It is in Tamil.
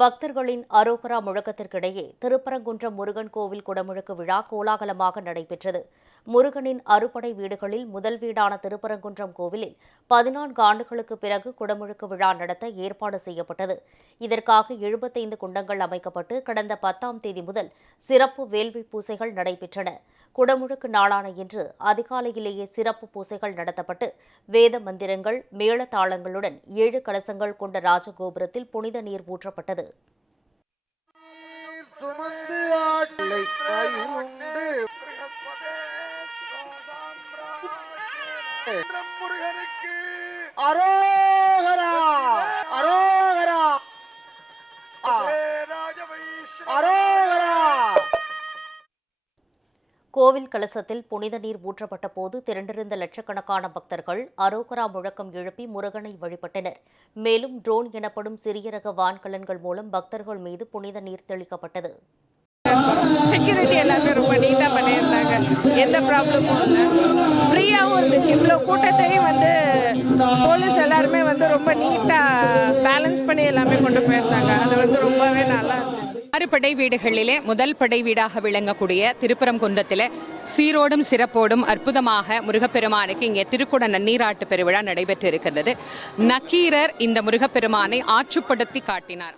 பக்தர்களின் அரோகரா முழக்கத்திற்கிடையே திருப்பரங்குன்றம் முருகன் கோவில் குடமுழுக்கு விழா கோலாகலமாக நடைபெற்றது. முருகனின் அறுபடை வீடுகளில் முதல் வீடான திருப்பரங்குன்றம் கோவிலில் 14 ஆண்டுகளுக்கு பிறகு குடமுழுக்கு விழா நடத்த ஏற்பாடு செய்யப்பட்டது. இதற்காக 75 குண்டங்கள் அமைக்கப்பட்டு கடந்த 10ஆம் தேதி முதல் சிறப்பு வேள்வி பூசைகள் நடைபெற்றன. குடமுழுக்கு நாளான இன்று அதிகாலையிலேயே சிறப்பு பூசைகள் நடத்தப்பட்டு வேத மந்திரங்கள் மேளதாளங்களுடன் 7 கலசங்கள் கொண்ட ராஜகோபுரத்தில் புனித நீர் ஊற்றப்பட்டது. கோவில் கலசத்தில் புனித நீர் ஊற்றப்பட்ட போது திரண்டிருந்த லட்சக்கணக்கான பக்தர்கள் அரோகரா முழக்கம் எழுப்பி முருகனை வழிபட்டனர். மேலும் ட்ரோன் எனப்படும் சிறிய ரக வான்கலன்கள் மூலம் பக்தர்கள் மீது புனித நீர் தெளிக்கப்பட்டது. செக்யூரிட்டி எல்லாமே ரொம்ப நீட்டாக பண்ணியிருந்தாங்க. எந்த ப்ராப்ளமும் இல்லை. ஃப்ரீயாகவும் இருந்துச்சு. இவ்வளோ கூட்டத்தையும் போலீஸ் எல்லாருமே ரொம்ப நீட்டாக பேலன்ஸ் பண்ணி எல்லாமே கொண்டு போயிருந்தாங்க. அது ரொம்பவே நல்லா இருந்துச்சு. 6 படை வீடுகளிலே முதல் படை வீடாக விளங்கக்கூடிய திருப்பரங்குன்றத்தில் சீரோடும் சிறப்போடும் அற்புதமாக முருகப்பெருமானுக்கு இங்கே திருக்குட நன்னீராட்டு பெருவிழா நடைபெற்று இருக்கிறது. நக்கீரர் இந்த முருகப்பெருமானை ஆற்றுப்படுத்தி காட்டினார்.